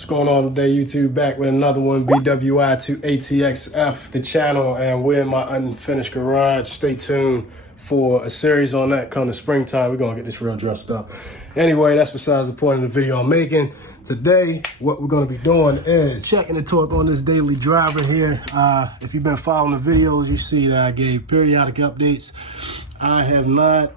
What's going on today, YouTube? Back with another one, BWI to ATXF, the channel, and we're in my unfinished garage. Stay tuned for a series on that come the springtime. We're going to get this real dressed up. Anyway, that's besides the point of the video I'm making. Today, what we're going to be doing is checking the torque on this daily driver here. If you've been following the videos, you see that I gave periodic updates. I have not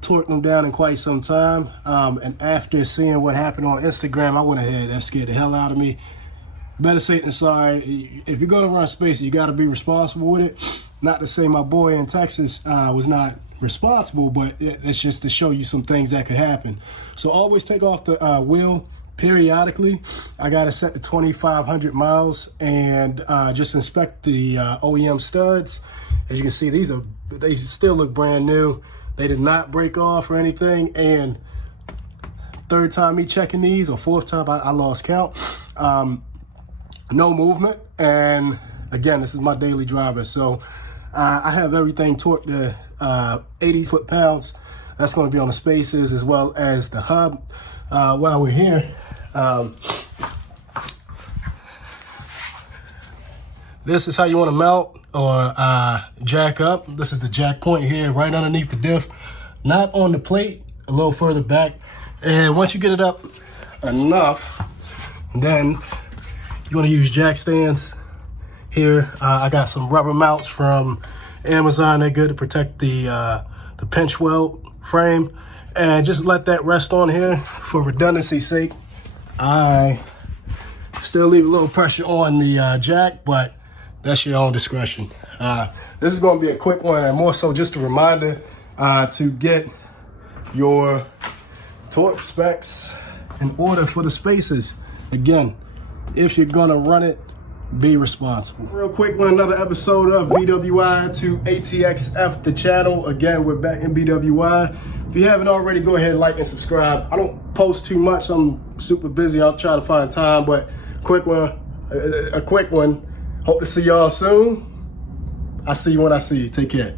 torqued them down in quite some time, and after seeing what happened on Instagram, I went ahead. That scared the hell out of me. Better safe than sorry. If you're gonna run spaces, you got to be responsible with it. Not to say my boy in Texas was not responsible, but it's just to show you some things that could happen. So always take off the wheel periodically. I got it set to 2,500 miles, and just inspect the OEM studs. As you can see, they still look brand new. They did not break off or anything. And third time me checking these, or fourth time, I lost count. No movement. And again, this is my daily driver. So I have everything torqued to 80 foot-pounds. That's going to be on the spacers as well as the hub. While we're here, this is how you want to mount or jack up. This is the jack point here, right underneath the diff, not on the plate, a little further back. And once you get it up enough, then you want to use jack stands here. I got some rubber mounts from Amazon. They're good to protect the pinch weld frame, and just let that rest on here for redundancy's sake. I still leave a little pressure on the jack, but that's your own discretion. This is going to be a quick one, and more so just a reminder to get your torque specs in order for the spacers. Again, if you're going to run it, be responsible. Real quick one, another episode of BWI to ATXF, the channel. Again, we're back in BWI. If you haven't already, go ahead, like and subscribe. I don't post too much. I'm super busy. I'll try to find time, but a quick one. Hope to see y'all soon. I see you when I see you. Take care.